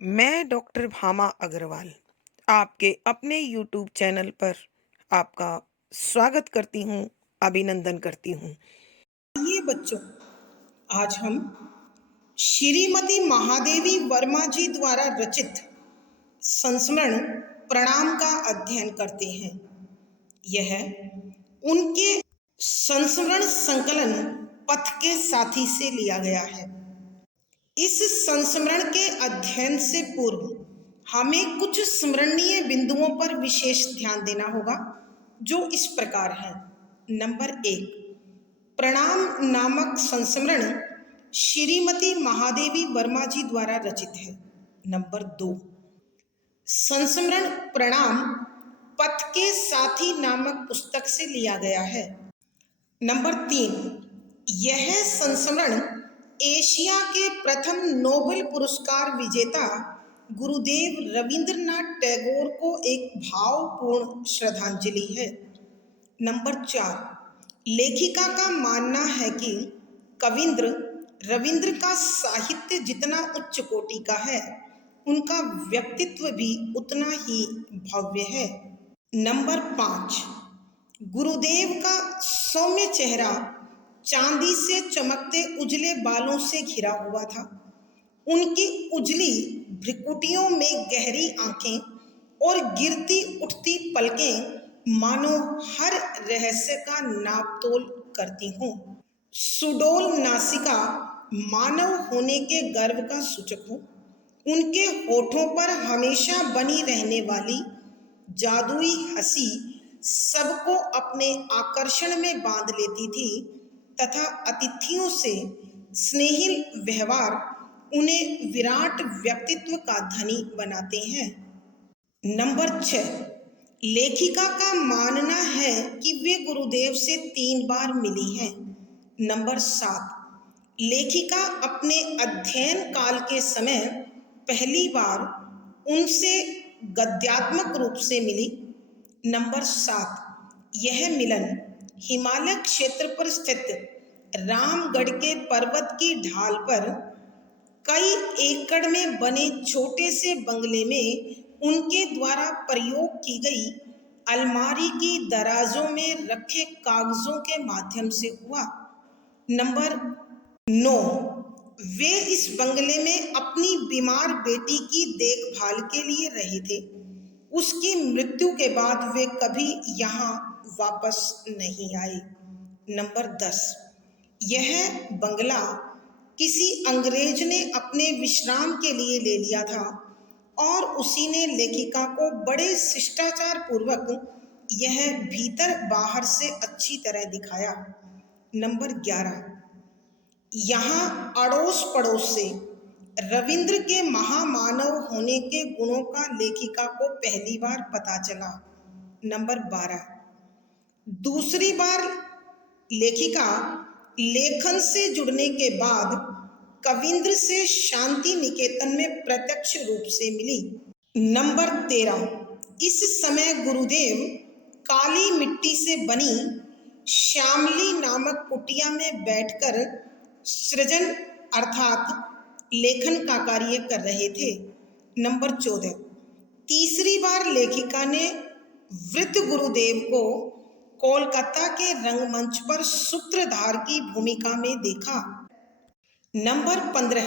मैं डॉक्टर भामा अग्रवाल आपके अपने यूट्यूब चैनल पर आपका स्वागत करती हूँ, अभिनंदन करती हूँ। ये बच्चों, आज हम श्रीमती महादेवी वर्मा जी द्वारा रचित संस्मरण प्रणाम का अध्ययन करते हैं। यह उनके संस्मरण संकलन पथ के साथी से लिया गया है। इस संस्मरण के अध्ययन से पूर्व हमें कुछ स्मरणीय बिंदुओं पर विशेष ध्यान देना होगा, जो इस प्रकार हैं। नंबर 1, प्रणाम नामक संस्मरण श्रीमती महादेवी वर्मा जी द्वारा रचित है। नंबर 2, संस्मरण प्रणाम पथ के साथी नामक पुस्तक से लिया गया है। नंबर 3, यह संस्मरण एशिया के प्रथम नोबेल पुरस्कार विजेता गुरुदेव रविंद्रनाथ टैगोर को एक भावपूर्ण श्रद्धांजलि है। नंबर 4, लेखिका का मानना है कि कविंद्र रविंद्र का साहित्य जितना उच्च कोटि का है, उनका व्यक्तित्व भी उतना ही भव्य है। नंबर 5, गुरुदेव का सौम्य चेहरा चांदी से चमकते उजले बालों से घिरा हुआ था। उनकी उजली भ्रुकुटियों में गहरी आंखें और गिरती उठती पलकें मानो हर रहस्य का नापतोल करती हों। सुडौल नासिका मानव होने के गर्व का सूचक हो। उनके होठों पर हमेशा बनी रहने वाली जादुई हंसी सबको अपने आकर्षण में बांध लेती थी तथा अतिथियों से स्नेहिल व्यवहार उन्हें विराट व्यक्तित्व का धनी बनाते हैं। नंबर 6, लेखिका का मानना है कि वे गुरुदेव से 3 बार मिली हैं। नंबर 7, लेखिका अपने अध्ययन काल के समय पहली बार उनसे गद्यात्मक रूप से मिली। नंबर 7, यह मिलन हिमालय क्षेत्र पर स्थित रामगढ़ के पर्वत की ढाल पर कई एकड़ में बने छोटे से बंगले में उनके द्वारा प्रयोग की गई अलमारी की दराजों में रखे कागजों के माध्यम से हुआ। नंबर 9, वे इस बंगले में अपनी बीमार बेटी की देखभाल के लिए रहे थे। उसकी मृत्यु के बाद वे कभी यहाँ वापस नहीं आए। नंबर 10, यह बंगला किसी अंग्रेज ने अपने विश्राम के लिए ले लिया था और उसी ने लेखिका को बड़े शिष्टाचार पूर्वक यह भीतर बाहर से अच्छी तरह दिखाया। नंबर 11, यहाँ अड़ोस पड़ोस से रविंद्र के महामानव होने के गुणों का लेखिका को पहली बार पता चला। नंबर 12, दूसरी बार लेखिका लेखन से जुड़ने के बाद कविंद्र से शांति निकेतन में प्रत्यक्ष रूप से मिली। नंबर 13, इस समय गुरुदेव काली मिट्टी से बनी श्यामली नामक कुटिया में बैठकर सृजन अर्थात लेखन का कार्य कर रहे थे। नंबर 14, तीसरी बार लेखिका ने वृद्ध गुरुदेव को कोलकाता के रंगमंच पर सूत्रधार की भूमिका में देखा। नंबर 15,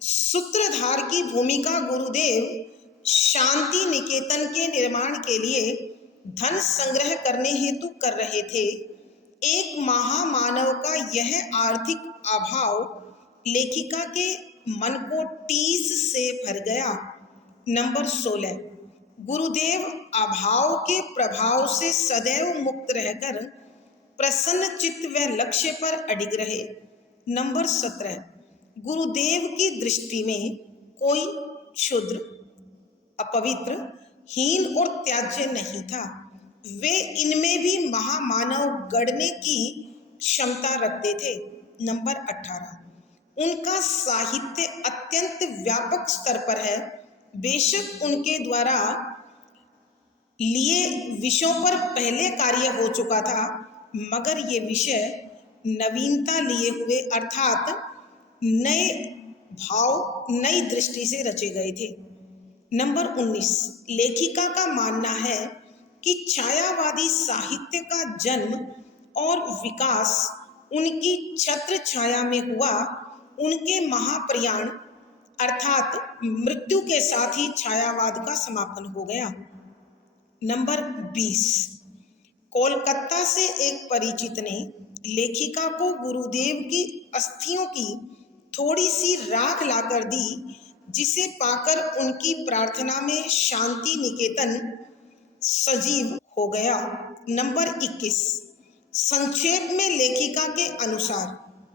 सूत्रधार की भूमिका गुरुदेव शांति निकेतन के निर्माण के लिए धन संग्रह करने हेतु कर रहे थे। एक महामानव का यह आर्थिक अभाव लेखिका के मन को टीस से भर गया। नंबर 16, गुरुदेव अभाव के प्रभाव से सदैव मुक्त रहकर प्रसन्न चित्त व लक्ष्य पर अडिग रहे। नंबर 17, गुरुदेव की दृष्टि में कोई क्षुद्र, अपवित्र, हीन और त्याज्य नहीं था। वे इनमें भी महामानव गढ़ने की क्षमता रखते थे। नंबर 18, उनका साहित्य अत्यंत व्यापक स्तर पर है। बेशक उनके द्वारा लिए विषयों पर पहले कार्य हो चुका था, मगर ये विषय नवीनता लिए हुए अर्थात नए भाव नई दृष्टि से रचे गए थे। नंबर 19, लेखिका का मानना है कि छायावादी साहित्य का जन्म और विकास उनकी छत्र छाया में हुआ। उनके महाप्रयाण अर्थात मृत्यु के साथ ही छायावाद का समापन हो गया। नंबर 20, कोलकाता से एक परिचित ने लेखिका को गुरुदेव की अस्थियों की थोड़ी सी राख लाकर दी, जिसे पाकर उनकी प्रार्थना में शांति निकेतन सजीव हो गया। नंबर 21, संक्षेप में लेखिका के अनुसार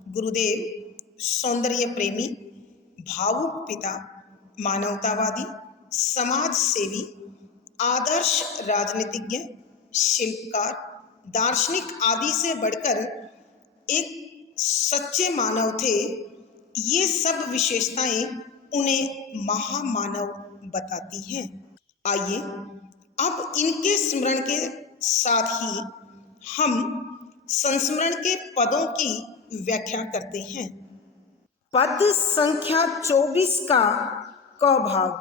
गुरुदेव सौंदर्य प्रेमी, भावुक पिता, मानवतावादी, समाज सेवी, आदर्श राजनीतिज्ञ, शिल्पकार, दार्शनिक आदि से बढ़कर एक सच्चे मानव थे। ये सब विशेषताएं उन्हें महामानव बताती हैं। आइए अब इनके स्मरण के साथ ही हम संस्मरण के पदों की व्याख्या करते हैं। पद संख्या 24 का क भाग।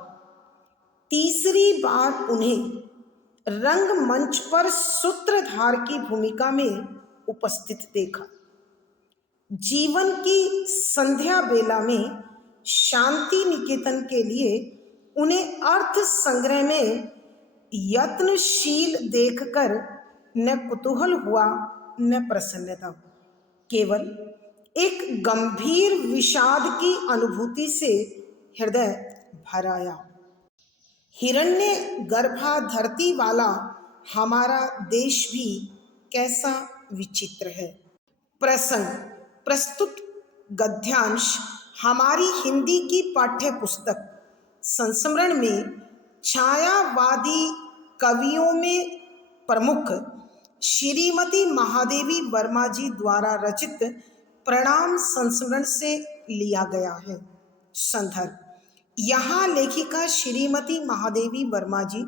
तीसरी बार उन्हें रंगमंच पर सूत्रधार की भूमिका में उपस्थित देखा। जीवन की संध्या बेला में शांति निकेतन के लिए उन्हें अर्थ संग्रह में यत्नशील देखकर न कुतूहल हुआ न प्रसन्नता, केवल एक गंभीर विषाद की अनुभूति से हृदय भर आया। हिरण्य गर्भा धरती वाला हमारा देश भी कैसा विचित्र है। प्रसंग प्रस्तुत गद्यांश हमारी हिंदी की पाठ्य पुस्तक संस्मरण में छायावादी कवियों में प्रमुख श्रीमती महादेवी वर्मा जी द्वारा रचित प्रणाम संस्मरण से लिया गया है। संदर्भ, यहाँ लेखिका श्रीमती महादेवी वर्मा जी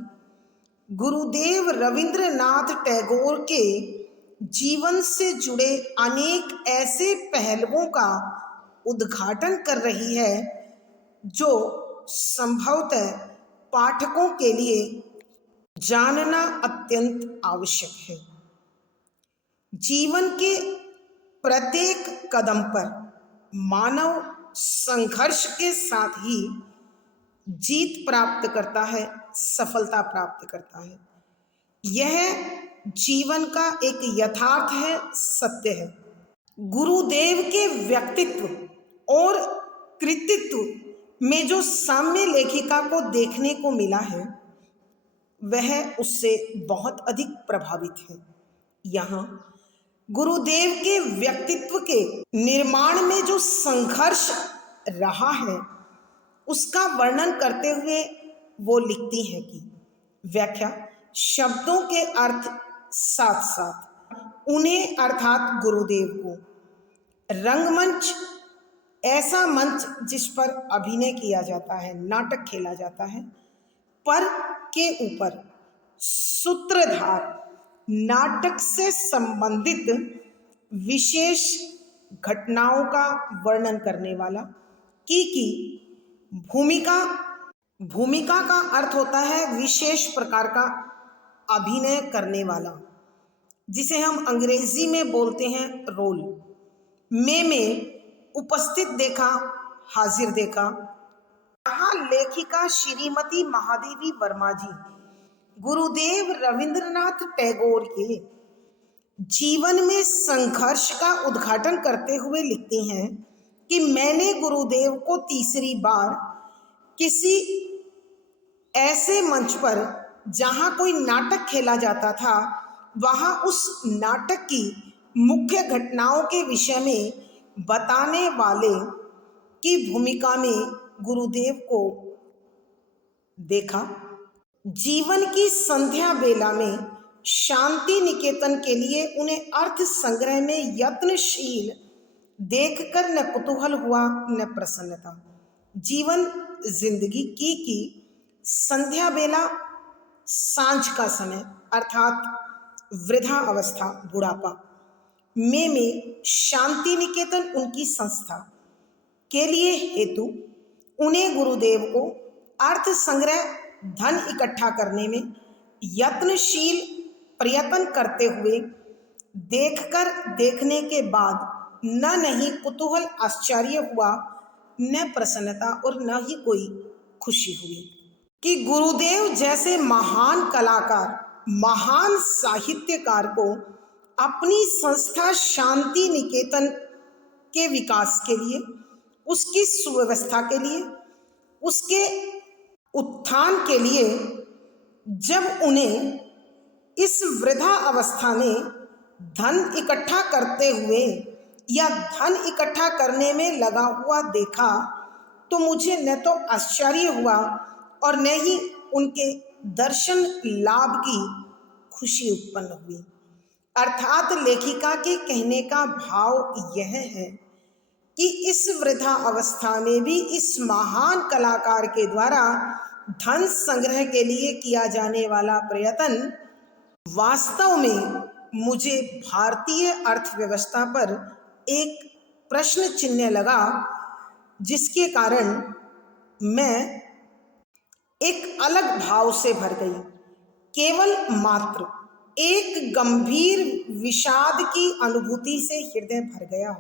गुरुदेव रविंद्रनाथ टैगोर के जीवन से जुड़े अनेक ऐसे पहलुओं का उद्घाटन कर रही है जो संभवतः पाठकों के लिए जानना अत्यंत आवश्यक है। जीवन के प्रत्येक कदम पर मानव संघर्ष के साथ ही जीत प्राप्त करता है, सफलता प्राप्त करता है। यह जीवन का एक यथार्थ है, सत्य है। गुरुदेव के व्यक्तित्व और कृतित्व में जो साम्य लेखिका को देखने को मिला है वह उससे बहुत अधिक प्रभावित है। यहाँ गुरुदेव के व्यक्तित्व के निर्माण में जो संघर्ष रहा है उसका वर्णन करते हुए वो लिखती हैं कि व्याख्या शब्दों के अर्थ साथ साथ उन्हें अर्थात गुरुदेव को रंगमंच ऐसा मंच जिस पर अभिनय किया जाता है, नाटक खेला जाता है, पर के ऊपर सूत्रधार नाटक से संबंधित विशेष घटनाओं का वर्णन करने वाला की भूमिका का अर्थ होता है विशेष प्रकार का अभिनय करने वाला, जिसे हम अंग्रेजी में बोलते हैं रोल। में उपस्थित देखा, हाजिर देखा। यहाँ लेखिका श्रीमती महादेवी वर्मा जी गुरुदेव रविंद्रनाथ टैगोर के जीवन में संघर्ष का उद्घाटन करते हुए लिखती हैं कि मैंने गुरुदेव को तीसरी बार किसी ऐसे मंच पर जहाँ कोई नाटक खेला जाता था वहाँ उस नाटक की मुख्य घटनाओं के विषय में बताने वाले की भूमिका में गुरुदेव को देखा। जीवन की संध्या बेला में शांति निकेतन के लिए उन्हें अर्थ संग्रह में यत्नशील देखकर न कुतूहल हुआ न प्रसन्नता। जीवन जिंदगी की संध्या बेला सांझ का समय अर्थात वृद्धा अवस्था, बुढ़ापा। में शांति निकेतन उनकी संस्था के लिए हेतु उन्हें गुरुदेव को अर्थ संग्रह धन इकट्ठा करने में यत्नशील प्रयत्न करते हुए देखने के बाद न नहीं कुतूहल आश्चर्य हुआ, न प्रसन्नता और न ही कोई खुशी हुई कि गुरुदेव जैसे महान कलाकार, महान साहित्यकार को अपनी संस्था शांति निकेतन के विकास के लिए, उसकी सुव्यवस्था के लिए, उसके उत्थान के लिए जब उन्हें इस वृद्धा अवस्था में धन इकट्ठा करते हुए या धन इकट्ठा करने में लगा हुआ देखा, तो मुझे न तो आश्चर्य हुआ और न ही उनके दर्शन लाभ की खुशी उत्पन्न हुई। अर्थात लेखिका के कहने का भाव यह है कि इस वृद्धा अवस्था में भी इस महान कलाकार के द्वारा धन संग्रह के लिए किया जाने वाला प्रयत्न वास्तव में मुझे भारतीय अर्थव्यवस्था पर एक प्रश्न चिन्ह लगा, जिसके कारण मैं एक अलग भाव से भर गई। केवल मात्र एक गंभीर विषाद की अनुभूति से हृदय भर गया।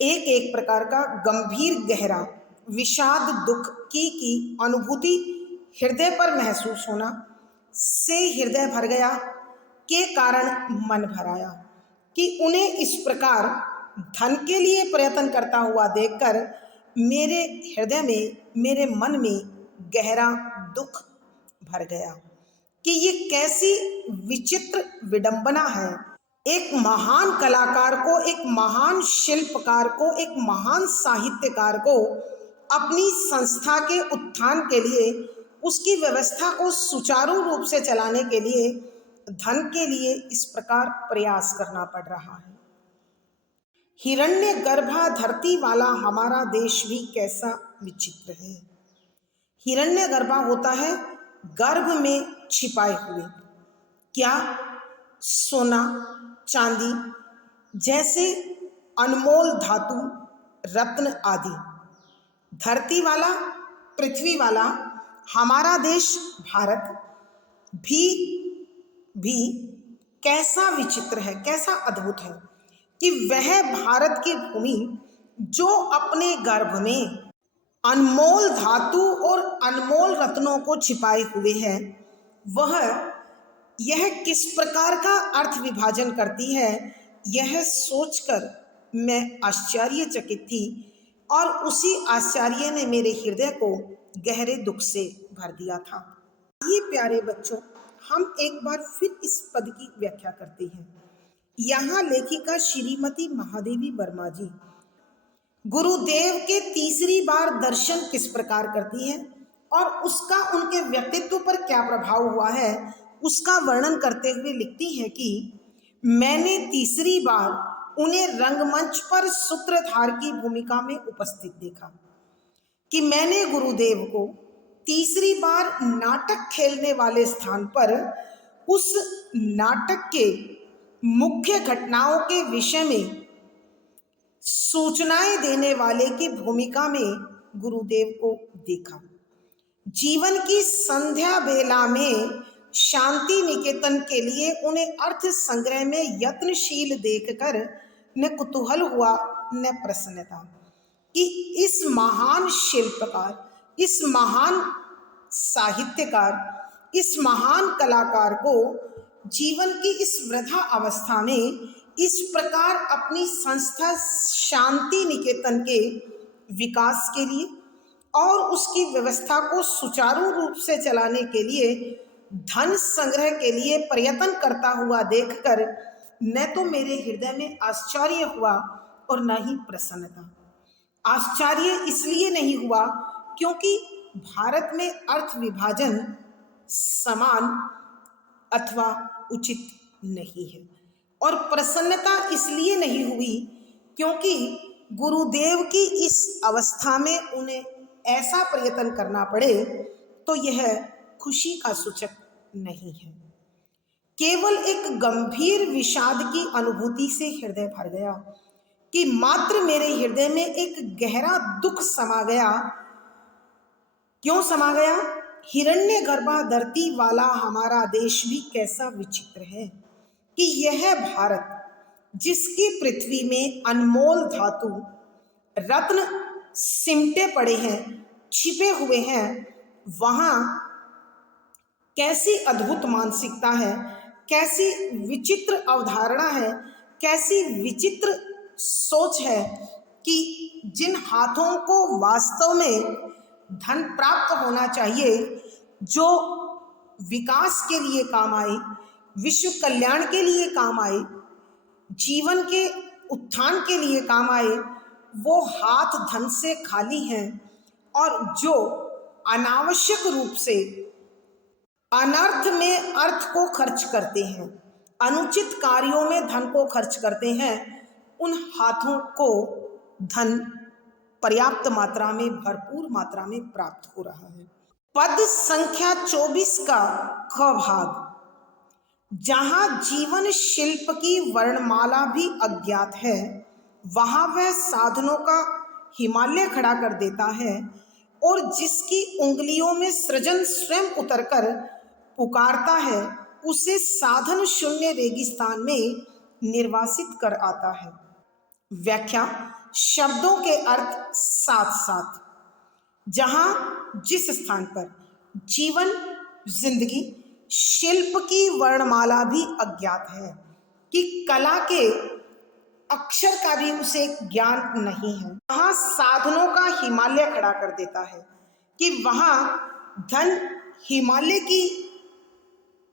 एक प्रकार का गंभीर गहरा विषाद दुख की अनुभूति हृदय पर महसूस होना से हृदय भर गया के कारण मन भर आया कि उन्हें इस प्रकार धन के लिए प्रयत्न करता हुआ देखकर मेरे हृदय में, मेरे मन में गहरा दुख भर गया कि ये कैसी विचित्र विडंबना है। एक महान कलाकार को, एक महान शिल्पकार को, एक महान साहित्यकार को अपनी संस्था के उत्थान के लिए, उसकी व्यवस्था को सुचारू रूप से चलाने के लिए धन के लिए इस प्रकार प्रयास करना पड़ रहा है। हिरण्यगर्भा धरती वाला हमारा देश भी कैसा विचित्र है। हिरण्यगर्भा होता है गर्भ में छिपाए हुए, क्या सोना चांदी जैसे अनमोल धातु रत्न आदि। धरती वाला, पृथ्वी वाला हमारा देश भारत भी कैसा विचित्र है, कैसा अद्भुत है कि वह भारत की भूमि जो अपने गर्भ में अनमोल धातु और अनमोल रत्नों को छिपाए हुए है, वह यह किस प्रकार का अर्थ विभाजन करती है, यह सोचकर मैं आश्चर्यचकित थी और उसी आश्चर्य ने मेरे हृदय को गहरे दुख से भर दिया था। ये प्यारे बच्चों, हम एक बार फिर इस पद की व्याख्या करते हैं। यहाँ लेखिका श्रीमती महादेवी वर्मा जी गुरुदेव के तीसरी बार दर्शन किस प्रकार करती हैं और उसका उनके व्यक्तित्व पर क्या प्रभाव हुआ है, उसका वर्णन करते हुए लिखती हैं कि मैंने तीसरी बार उन्हें रंगमंच पर सूत्रधार की भूमिका में उपस्थित देखा, कि मैंने गुरुदेव को तीसरी बार नाटक खेलने वाले स्थान पर उस नाटक के मुख्य घटनाओं के विषय में सूचनाएं देने वाले की भूमिका में गुरुदेव को देखा। जीवन की संध्या बेला में शांति निकेतन के लिए उन्हें अर्थ संग्रह में यत्नशील देखकर न कुतूहल हुआ न प्रसन्नता कि इस महान शिल्पकार, इस महान साहित्यकार, इस महान कलाकार को जीवन की इस वृद्धा अवस्था में इस प्रकार अपनी संस्था शांति निकेतन के विकास के लिए और उसकी व्यवस्था को सुचारू रूप से चलाने के लिए धन संग्रह के लिए प्रयत्न करता हुआ देखकर न तो मेरे हृदय में आश्चर्य हुआ और न ही प्रसन्नता। आश्चर्य इसलिए नहीं हुआ क्योंकि भारत में अर्थ विभाजन समान अथवा उचित नहीं है, और प्रसन्नता इसलिए नहीं हुई क्योंकि गुरुदेव की इस अवस्था में उन्हें ऐसा प्रयत्न करना पड़े, तो यह खुशी का सूचक नहीं है। केवल एक गंभीर विषाद की अनुभूति से हृदय भर गया कि मात्र मेरे हृदय में एक गहरा दुख समा गया। क्यों समा गया? हिरण्यगर्भा धरती वाला हमारा देश भी कैसा विचित्र है कि यह भारत, जिसकी पृथ्वी में अनमोल धातु रत्न सिमटे पड़े हैं, छिपे हुए हैं, वहां कैसी अद्भुत मानसिकता है, कैसी विचित्र अवधारणा है, कैसी विचित्र सोच है कि जिन हाथों को वास्तव में धन प्राप्त होना चाहिए, जो विकास के लिए काम आए, विश्व कल्याण के लिए काम आए, जीवन के उत्थान के लिए काम आए, वो हाथ धन से खाली हैं और जो अनावश्यक रूप से अनर्थ में अर्थ को खर्च करते हैं, अनुचित कार्यों में धन को खर्च करते हैं, उन हाथों को धन पर्याप्त मात्रा में, भरपूर मात्रा में प्राप्त हो रहा है। पद संख्या 24 का ख भाग, जहां जीवन शिल्प की वर्णमाला भी अज्ञात है, वहां वह साधनों का हिमालय खड़ा कर देता है और जिसकी उंगलियों में सृजन स्वयं उतरकर पुकारता है, उसे साधन शून्य रेगिस्तान में निर्वासित कर आता है। व्याख्या, शब्दों के अर्थ साथ साथ। जहां जिस स्थान पर जीवन, जिंदगी, शिल्प की वर्णमाला भी अज्ञात है, कि कला के अक्षर का भी उसे ज्ञान नहीं है, वहां साधनों का हिमालय खड़ा कर देता है कि वहां धन हिमालय की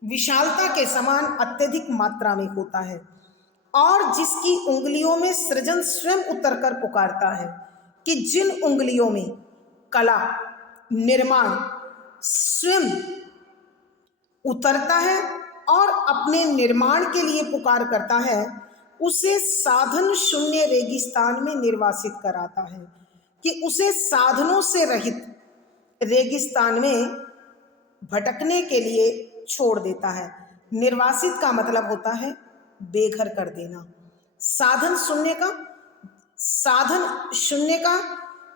विशालता के समान अत्यधिक मात्रा में होता है और जिसकी उंगलियों में सृजन स्वयं उतरकर पुकारता है, कि जिन उंगलियों में कला, निर्माण स्वयं उतरता है और अपने निर्माण के लिए पुकार करता है, उसे साधन शून्य रेगिस्तान में निर्वासित कराता है, कि उसे साधनों से रहित रेगिस्तान में भटकने के लिए छोड़ देता है। निर्वासित का मतलब होता है बेघर कर देना। साधन शून्य का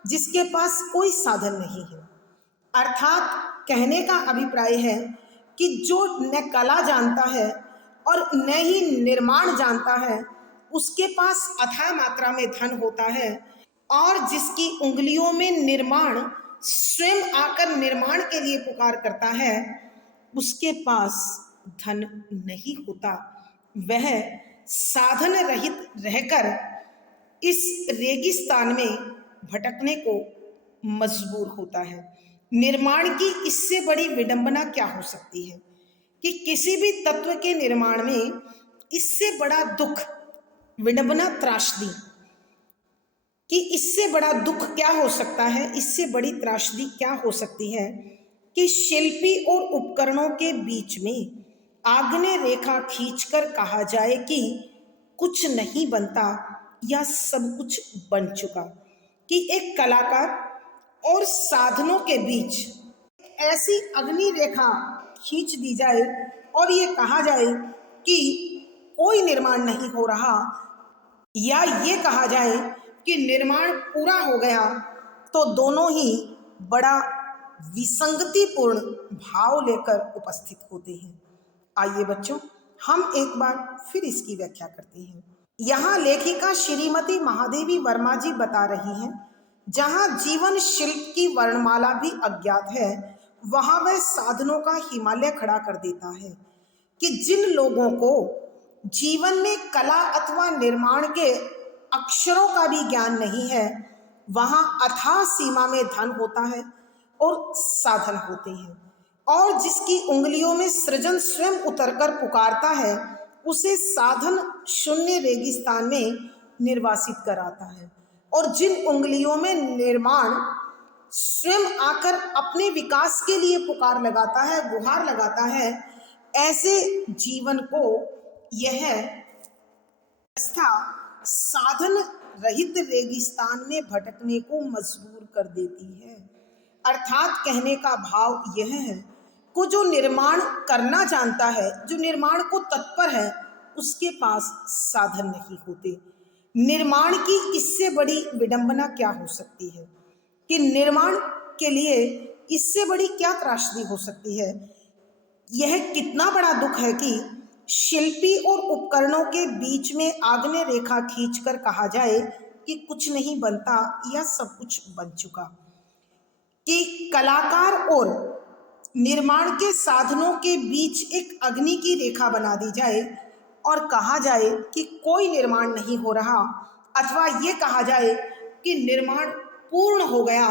जिसके पास कोई साधन नहीं है, अर्थात कहने का अभिप्राय है कि जो न कला जानता है और न ही निर्माण जानता है, उसके पास अथाह मात्रा में धन होता है और जिसकी उंगलियों में निर्माण स्वयं आकर निर्माण के लिए पुकार करता है, उसके पास धन नहीं होता। वह साधन रहित रहकर इस रेगिस्तान में भटकने को मजबूर होता है। निर्माण की इससे बड़ी विडंबना क्या हो सकती है कि किसी भी तत्व के निर्माण में इससे बड़ा दुख, विडंबना, त्रासदी, कि इससे बड़ा दुख क्या हो सकता है, इससे बड़ी त्रासदी क्या हो सकती है कि शिल्पी और उपकरणों के बीच में आग्नेय रेखा खींचकर कहा जाए कि कुछ नहीं बनता या सब कुछ बन चुका, कि एक कलाकार और साधनों के बीच ऐसी अग्नि रेखा खींच दी जाए और ये कहा जाए कि कोई निर्माण नहीं हो रहा, या ये कहा जाए कि निर्माण पूरा हो गया, तो दोनों ही बड़ा विसंगतिपूर्ण भाव लेकर उपस्थित होते हैं। आइए बच्चों, हम एक बार फिर इसकी व्याख्या करते हैं। यहाँ लेखिका श्रीमती महादेवी वर्मा जी बता रही हैं, जहाँ जीवन शिल्प की वर्णमाला भी अज्ञात है, वहाँ वह साधनों का हिमालय खड़ा कर देता है, कि जिन लोगों को जीवन में कला अथवा निर्माण के अक्षरों का भी ज्ञान नहीं है, वहाँ अथाह सीमा में धन होता है और साधन होते हैं, और जिसकी उंगलियों में सृजन स्वयं उतरकर पुकारता है, उसे साधन शून्य रेगिस्तान में निर्वासित कराता है, और जिन उंगलियों में निर्माण स्वयं आकर अपने विकास के लिए पुकार लगाता है, गुहार लगाता है, ऐसे जीवन को यह व्यवस्था साधन रहित रेगिस्तान में भटकने को मजबूर कर देती है। अर्थात कहने का भाव यह है को जो निर्माण करना जानता है, जो निर्माण को तत्पर है, उसके पास साधन नहीं होते। निर्माण की इससे बड़ी विडंबना क्या हो सकती है, कि निर्माण के लिए इससे बड़ी क्या त्रासदी हो सकती है। यह कितना बड़ा दुख है कि शिल्पी और उपकरणों के बीच में आग्नेय रेखा खींचकर कहा जाए कि कुछ नहीं बनता या सब कुछ बन चुका, कि कलाकार और निर्माण के साधनों के बीच एक अग्नि की रेखा बना दी जाए और कहा जाए कि कोई निर्माण नहीं हो रहा, अथवा ये कहा जाए कि निर्माण पूर्ण हो गया,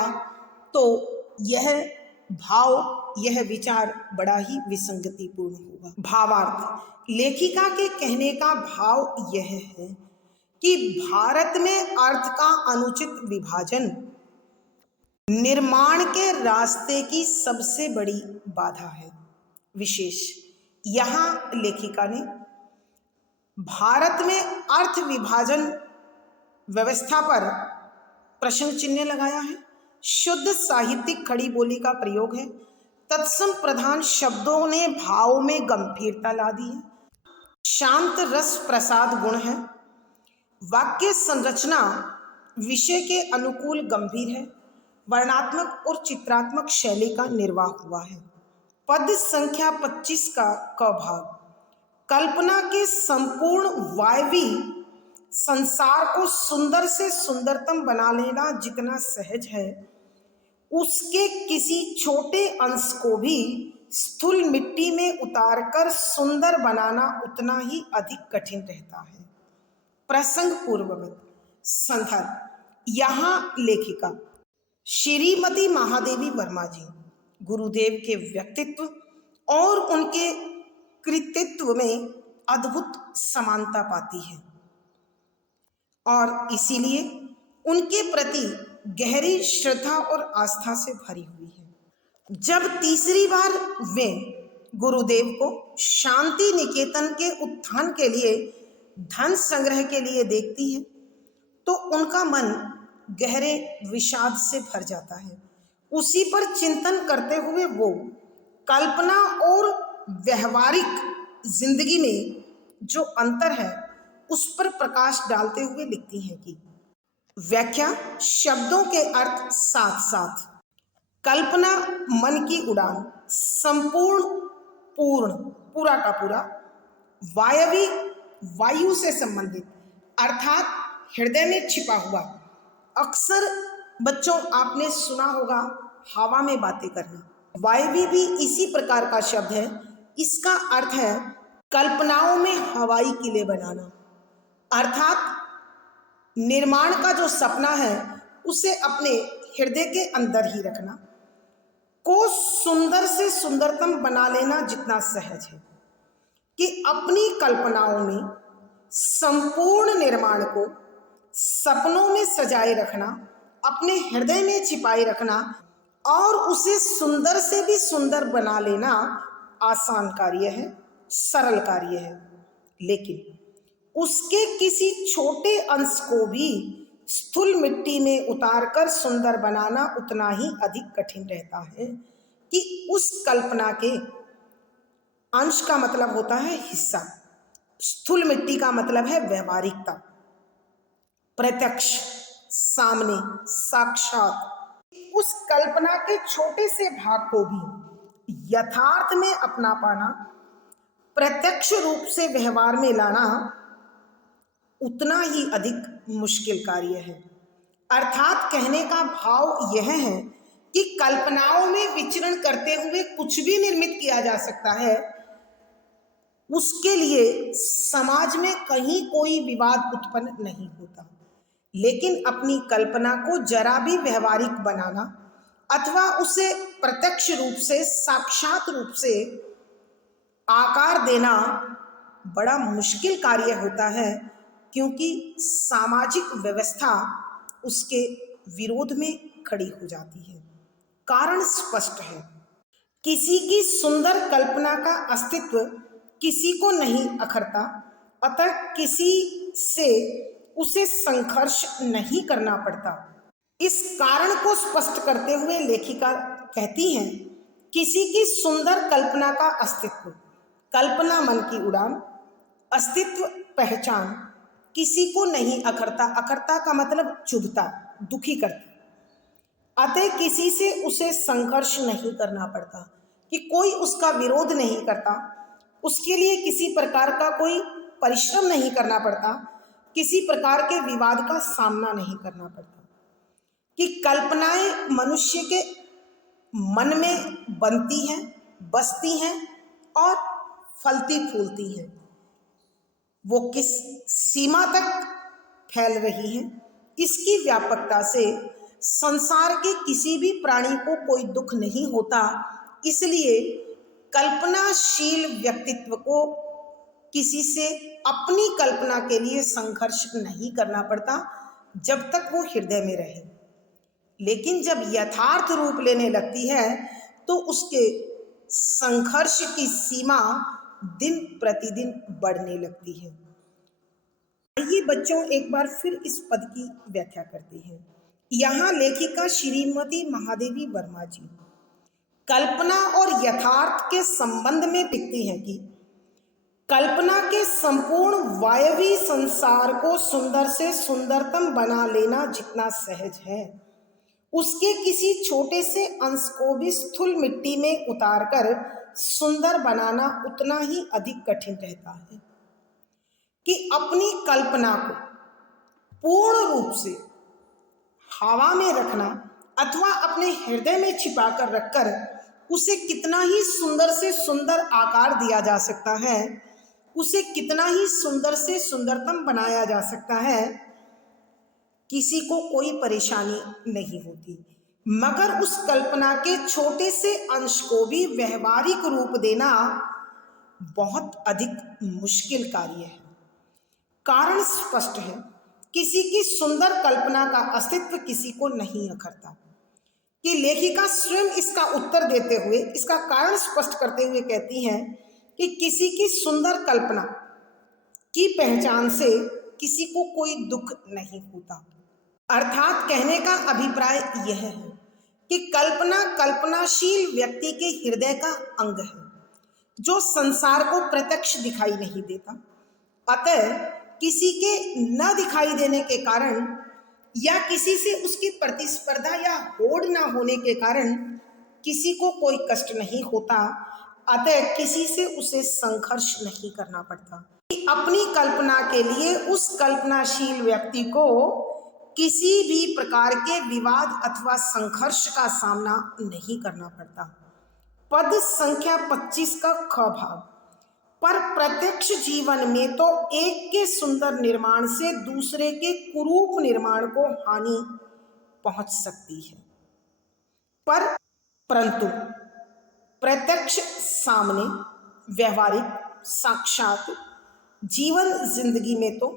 तो यह भाव, यह विचार बड़ा ही विसंगतिपूर्ण होगा। भावार्थ, लेखिका के कहने का भाव यह है कि भारत में अर्थ का अनुचित विभाजन निर्माण के रास्ते की सबसे बड़ी बाधा है। विशेष यहाँ लेखिका ने भारत में अर्थ विभाजन व्यवस्था पर प्रश्न चिन्ह लगाया है। शुद्ध साहित्यिक खड़ी बोली का प्रयोग है। तत्सम प्रधान शब्दों ने भाव में गंभीरता ला दी है। शांत रस प्रसाद गुण है। वाक्य संरचना विषय के अनुकूल गंभीर है। वर्णात्मक और चित्रात्मक शैली का निर्वाह हुआ है। पद संख्या 25 का क भाग कल्पना के संपूर्ण वायवी संसार को सुंदर से सुंदरतम बना लेना जितना सहज है, उसके किसी छोटे अंश को भी स्थूल मिट्टी में उतारकर सुंदर बनाना उतना ही अधिक कठिन रहता है। प्रसंग पूर्ववत। संदर्भ, यहाँ लेखिका श्रीमती महादेवी वर्मा जी गुरुदेव के व्यक्तित्व और उनके कृतित्व में अद्भुत समानता पाती है और इसीलिए उनके प्रति गहरी श्रद्धा और आस्था से भरी हुई है। जब तीसरी बार वे गुरुदेव को शांति निकेतन के उत्थान के लिए धन संग्रह के लिए देखती है तो उनका मन गहरे विषाद से भर जाता है। उसी पर चिंतन करते हुए वो कल्पना और व्यवहारिक जिंदगी में जो अंतर है उस पर प्रकाश डालते हुए लिखती हैं कि व्याख्या, शब्दों के अर्थ साथ साथ कल्पना मन की उड़ान, संपूर्ण, पूर्ण, पूरा का पूरा, वायवी, वायु से संबंधित अर्थात हृदय में छिपा हुआ। अक्सर बच्चों आपने सुना होगा हवा में बातें करना, वायवी भी इसी प्रकार का शब्द है। इसका अर्थ है कल्पनाओं में हवाई किले बनाना, अर्थात निर्माण का जो सपना है उसे अपने हृदय के अंदर ही रखना, को सुंदर से सुंदरतम बना लेना जितना सहज है, कि अपनी कल्पनाओं में संपूर्ण निर्माण को सपनों में सजाए रखना, अपने हृदय में छिपाए रखना और उसे सुंदर से भी सुंदर बना लेना आसान कार्य है, सरल कार्य है, लेकिन उसके किसी छोटे अंश को भी स्थूल मिट्टी में उतारकर सुंदर बनाना उतना ही अधिक कठिन रहता है, कि उस कल्पना के अंश का मतलब होता है हिस्सा, स्थूल मिट्टी का मतलब है व्यवहारिकता, प्रत्यक्ष, सामने, साक्षात। उस कल्पना के छोटे से भाग को भी यथार्थ में अपना पाना, प्रत्यक्ष रूप से व्यवहार में लाना उतना ही अधिक मुश्किल कार्य है। अर्थात कहने का भाव यह है कि कल्पनाओं में विचरण करते हुए कुछ भी निर्मित किया जा सकता है, उसके लिए समाज में कहीं कोई विवाद उत्पन्न नहीं होता, लेकिन अपनी कल्पना को जरा भी व्यवहारिक बनाना अथवा उसे प्रत्यक्ष रूप से, साक्षात रूप से आकार देना बड़ा मुश्किल कार्य होता है, क्योंकि सामाजिक व्यवस्था उसके विरोध में खड़ी हो जाती है। कारण स्पष्ट है, किसी की सुंदर कल्पना का अस्तित्व किसी को नहीं अखरता, अतः किसी से उसे संघर्ष नहीं करना पड़ता। इस कारण को स्पष्ट करते हुए लेखिका कहती हैं, किसी की सुंदर कल्पना का अस्तित्व, कल्पना मन की उड़ान, अस्तित्व पहचान, किसी को नहीं अखरता। अखरता का मतलब चुभता, दुखी करता। अतः किसी से उसे संघर्ष नहीं करना पड़ता, कि कोई उसका विरोध नहीं करता, उसके लिए किसी प्रकार का कोई परिश्रम नहीं करना पड़ता, किसी प्रकार के विवाद का सामना नहीं करना पड़ता। कि कल्पनाएं मनुष्य के मन में बनती हैं, बसती हैं और फलती फूलती हैं। वो किस सीमा तक फैल रही हैं, इसकी व्यापकता से संसार के किसी भी प्राणी को कोई दुख नहीं होता। इसलिए कल्पनाशील व्यक्तित्व को किसी से अपनी कल्पना के लिए संघर्ष नहीं करना पड़ता, जब तक वो हृदय में रहे। लेकिन जब यथार्थ रूप लेने लगती है तो उसके संघर्ष की सीमा दिन प्रतिदिन बढ़ने लगती है। आइए बच्चों, एक बार फिर इस पद की व्याख्या करते हैं। यहाँ लेखिका श्रीमती महादेवी वर्मा जी कल्पना और यथार्थ के संबंध में लिखती हैं कि कल्पना के संपूर्ण वायवी संसार को सुंदर से सुंदरतम बना लेना जितना सहज है, उसके किसी छोटे से अंश को भी स्थूल मिट्टी में उतारकर सुंदर बनाना उतना ही अधिक कठिन रहता है। कि अपनी कल्पना को पूर्ण रूप से हवा में रखना अथवा अपने हृदय में छिपा कर रखकर उसे कितना ही सुंदर से सुंदर आकार दिया जा सकता है, उसे कितना ही सुंदर से सुंदरतम बनाया जा सकता है, किसी को कोई परेशानी नहीं होती। मगर उस कल्पना के छोटे से अंश को भी व्यवहारिक रूप देना बहुत अधिक मुश्किल कार्य है। कारण स्पष्ट है, किसी की सुंदर कल्पना का अस्तित्व किसी को नहीं अखरता। कि लेखिका स्वयं इसका उत्तर देते हुए, इसका कारण स्पष्ट करते हुए कहती हैं कि किसी की सुंदर कल्पना की पहचान से किसी को कोई दुख नहीं होता। अर्थात कहने का अभिप्राय यह है कि कल्पना कल्पनाशील व्यक्ति के हृदय का अंग है, जो संसार को प्रत्यक्ष दिखाई नहीं देता। अतः किसी के न दिखाई देने के कारण या किसी से उसकी प्रतिस्पर्धा या होड़ न होने के कारण किसी को कोई कष्ट नहीं होता। अतः किसी से उसे संघर्ष नहीं करना पड़ता। अपनी कल्पना के लिए उस कल्पनाशील व्यक्ति को किसी भी प्रकार के विवाद अथवा संघर्ष का सामना नहीं करना पड़ता। पद संख्या 25 का ख भाग। पर प्रत्यक्ष जीवन में तो एक के सुंदर निर्माण से दूसरे के कुरूप निर्माण को हानि पहुंच सकती है। परंतु प्रत्यक्ष सामने व्यवहारिक साक्षात जीवन जिंदगी में तो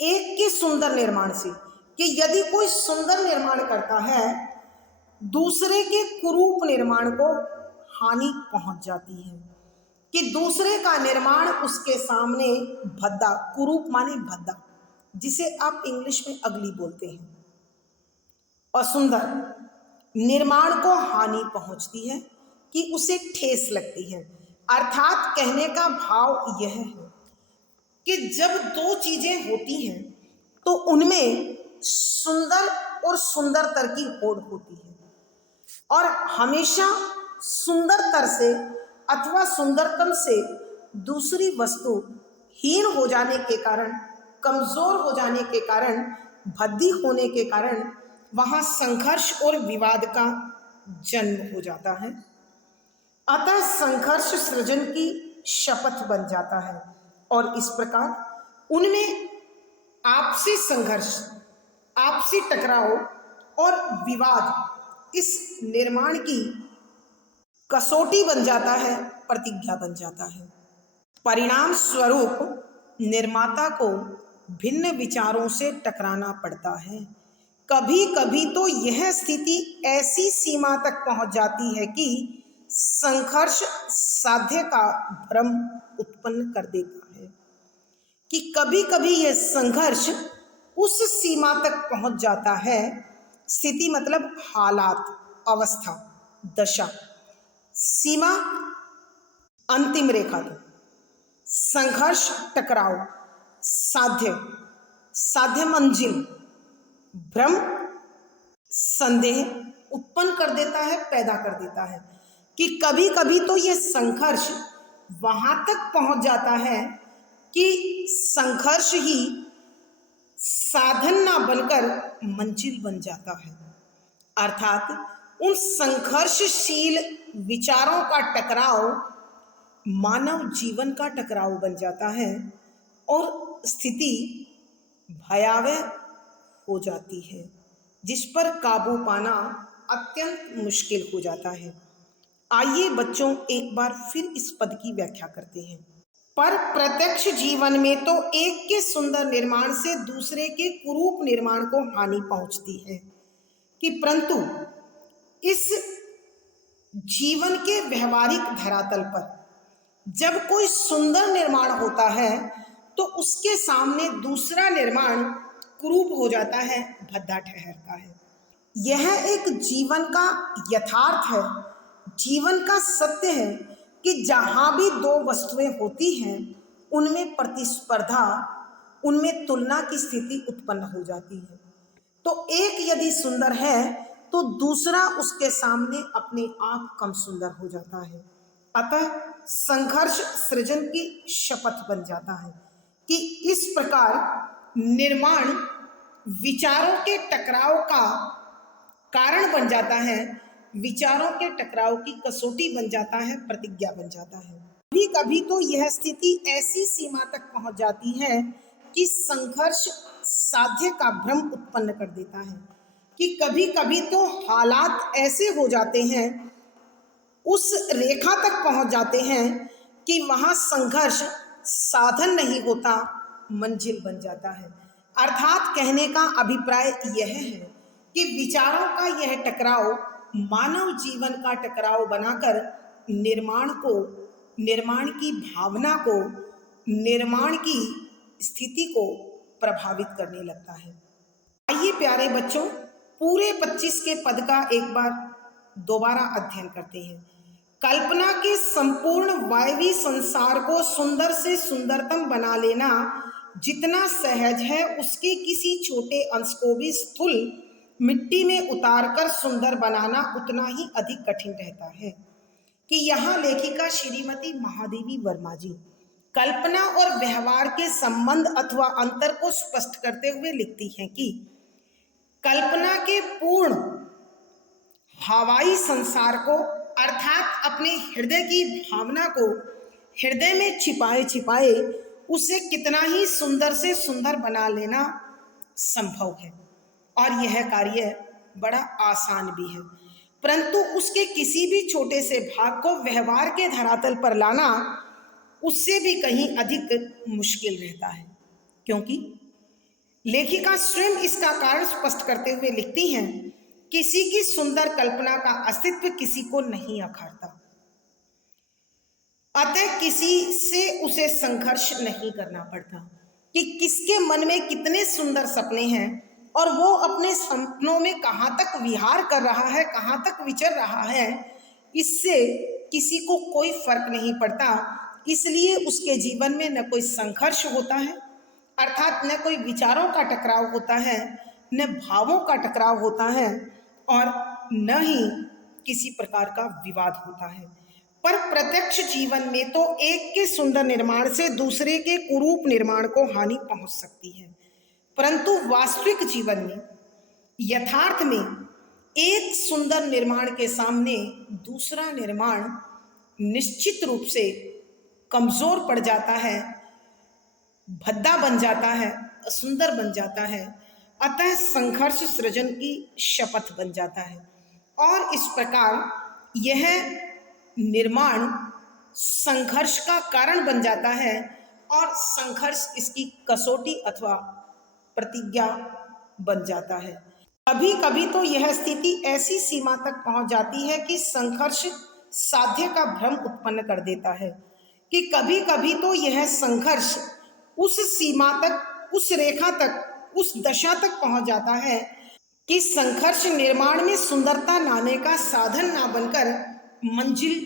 एक के सुंदर निर्माण से, कि यदि कोई सुंदर निर्माण करता है, दूसरे के कुरूप निर्माण को हानि पहुंच जाती है। कि दूसरे का निर्माण उसके सामने भद्दा, कुरूप माने भद्दा, जिसे आप इंग्लिश में अगली बोलते हैं, असुंदर निर्माण को हानि पहुंचती है, कि उसे ठेस लगती है। अर्थात कहने का भाव यह है कि जब दो चीजें होती हैं तो उनमें सुंदर और सुंदरतर की होड़ होती है, और हमेशा सुंदरतर से अथवा सुंदरतम से दूसरी वस्तु हीन हो जाने के कारण, कमजोर हो जाने के कारण, भद्दी होने के कारण वहां संघर्ष और विवाद का जन्म हो जाता है। अतः संघर्ष सृजन की शपथ बन जाता है, और इस प्रकार उनमें आपसी संघर्ष, आपसी टकराव और विवाद इस निर्माण की कसौटी बन जाता है, प्रतिज्ञा बन जाता है। परिणाम स्वरूप निर्माता को भिन्न विचारों से टकराना पड़ता है। कभी कभी तो यह स्थिति ऐसी सीमा तक पहुंच जाती है कि संघर्ष साध्य का भ्रम उत्पन्न कर देता है। कि कभी कभी यह संघर्ष उस सीमा तक पहुंच जाता है, स्थिति मतलब हालात, अवस्था, दशा, सीमा, अंतिम रेखा तक, संघर्ष, टकराव, साध्य साध्य मंजिल भ्रम संदेह उत्पन्न कर देता है, पैदा कर देता है कि कभी कभी तो यह संघर्ष वहां तक पहुंच जाता है कि संघर्ष ही साधन ना बनकर मंजिल बन जाता है। अर्थात उन संघर्षशील विचारों का टकराव मानव जीवन का टकराव बन जाता है और स्थिति भयावह हो जाती है, जिस पर काबू पाना अत्यंत मुश्किल हो जाता है। आइए बच्चों एक बार फिर इस पद की व्याख्या करते हैं। पर प्रत्यक्ष जीवन में तो एक के सुंदर निर्माण से दूसरे के कुरूप निर्माण को हानि पहुंचती है कि परंतु इस जीवन के व्यवहारिक धरातल पर जब कोई सुंदर निर्माण होता है तो उसके सामने दूसरा निर्माण कुरूप हो जाता है, भद्दा ठहरता है। यह एक जीवन का यथार्थ है, जीवन का सत्य है कि जहां भी दो वस्तुएं होती हैं उनमें प्रतिस्पर्धा, उनमें तुलना की स्थिति उत्पन्न हो जाती है। तो एक यदि सुंदर है तो दूसरा उसके सामने अपने आप कम सुंदर हो जाता है। अतः संघर्ष सृजन की शपथ बन जाता है कि इस प्रकार निर्माण विचारों के टकराव का कारण बन जाता है, विचारों के टकराव की कसौटी बन जाता है, प्रतिज्ञा बन जाता है। कभी कभी तो यह स्थिति ऐसी सीमा तक पहुंच जाती है कि संघर्ष साध्य का भ्रम उत्पन्न कर देता है कि कभी कभी तो हालात ऐसे हो जाते हैं, उस रेखा तक पहुंच जाते हैं कि वहां संघर्ष साधन नहीं होता, मंजिल बन जाता है। अर्थात कहने का अभिप्राय यह है कि विचारों का यह टकराव मानव जीवन का टकराव बनाकर निर्माण को, निर्माण की भावना को, निर्माण की स्थिति को प्रभावित करने लगता है। आइए प्यारे बच्चों पूरे 25 के पद का एक बार दोबारा अध्ययन करते हैं। कल्पना के संपूर्ण वायवी संसार को सुंदर से सुंदरतम बना लेना जितना सहज है, उसके किसी छोटे अंश को भी स्थूल मिट्टी में उतारकर सुंदर बनाना उतना ही अधिक कठिन रहता है। कि यहाँ लेखिका श्रीमती महादेवी वर्मा जी कल्पना और व्यवहार के संबंध अथवा अंतर को स्पष्ट करते हुए लिखती हैं कि कल्पना के पूर्ण हवाई संसार को अर्थात अपने हृदय की भावना को हृदय में छिपाए छिपाए उसे कितना ही सुंदर से सुंदर बना लेना संभव है और यह कार्य बड़ा आसान भी है, परंतु उसके किसी भी छोटे से भाग को व्यवहार के धरातल पर लाना उससे भी कहीं अधिक मुश्किल रहता है। क्योंकि लेखिका स्वयं इसका कारण स्पष्ट करते हुए लिखती हैं, किसी की सुंदर कल्पना का अस्तित्व किसी को नहीं अखाड़ता, अतः किसी से उसे संघर्ष नहीं करना पड़ता कि किसके मन में कितने सुंदर सपने हैं और वो अपने सपनों में कहाँ तक विहार कर रहा है, कहाँ तक विचर रहा है, इससे किसी को कोई फर्क नहीं पड़ता। इसलिए उसके जीवन में न कोई संघर्ष होता है, अर्थात न कोई विचारों का टकराव होता है, न भावों का टकराव होता है और न ही किसी प्रकार का विवाद होता है। पर प्रत्यक्ष जीवन में तो एक के सुंदर निर्माण से दूसरे के कुरूप निर्माण को हानि पहुंच सकती है, परंतु वास्तविक जीवन में, यथार्थ में एक सुंदर निर्माण के सामने दूसरा निर्माण निश्चित रूप से कमजोर पड़ जाता है, भद्दा बन जाता है, असुंदर बन जाता है। अतः संघर्ष सृजन की शपथ बन जाता है और इस प्रकार यह निर्माण संघर्ष का कारण बन जाता है और संघर्ष इसकी कसौटी अथवा प्रतिज्ञा बन जाता है। कभी कभी तो यह स्थिति ऐसी सीमा तक पहुंच जाती है कि संघर्ष साध्य का भ्रम उत्पन्न कर देता है कि कभी कभी तो यह संघर्ष उस सीमा तक, उस रेखा तक, उस दशा तक पहुंच जाता है कि संघर्ष निर्माण में सुंदरता लाने का साधन ना बनकर मंजिल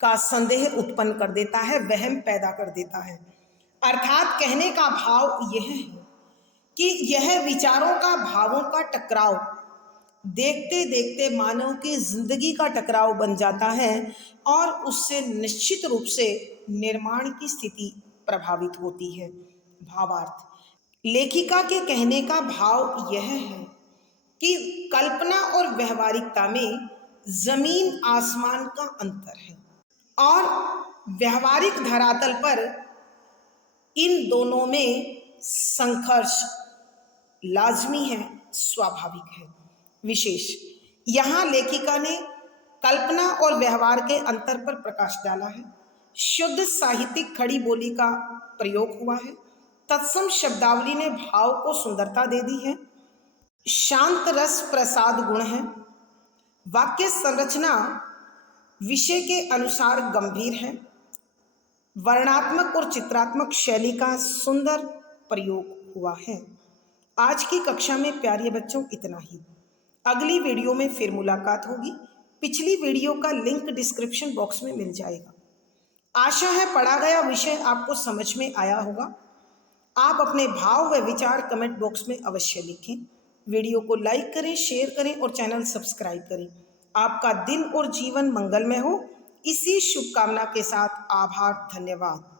का संदेह उत्पन्न कर देता है, वहम पैदा कर देता है। अर्थात कहने का भाव यह है कि यह विचारों का, भावों का टकराव देखते देखते मानव की जिंदगी का टकराव बन जाता है और उससे निश्चित रूप से निर्माण की स्थिति प्रभावित होती है। भावार्थ, लेखिका के कहने का भाव यह है कि कल्पना और व्यवहारिकता में जमीन आसमान का अंतर है और व्यवहारिक धरातल पर इन दोनों में संघर्ष लाजमी है, स्वाभाविक है। विशेष, यहाँ लेखिका ने कल्पना और व्यवहार के अंतर पर प्रकाश डाला है। शुद्ध साहित्यिक खड़ी बोली का प्रयोग हुआ है। तत्सम शब्दावली ने भाव को सुंदरता दे दी है। शांत रस प्रसाद गुण है। वाक्य संरचना विषय के अनुसार गंभीर है। वर्णात्मक और चित्रात्मक शैली का सुंदर प्रयोग हुआ है। आज की कक्षा में प्यारे बच्चों इतना ही। अगली वीडियो में फिर मुलाकात होगी। पिछली वीडियो का लिंक डिस्क्रिप्शन बॉक्स में मिल जाएगा। आशा है पढ़ा गया विषय आपको समझ में आया होगा। आप अपने भाव व विचार कमेंट बॉक्स में अवश्य लिखें। वीडियो को लाइक करें, शेयर करें और चैनल सब्सक्राइब करें। आपका दिन और जीवन मंगलमय हो, इसी शुभकामना के साथ आभार, धन्यवाद।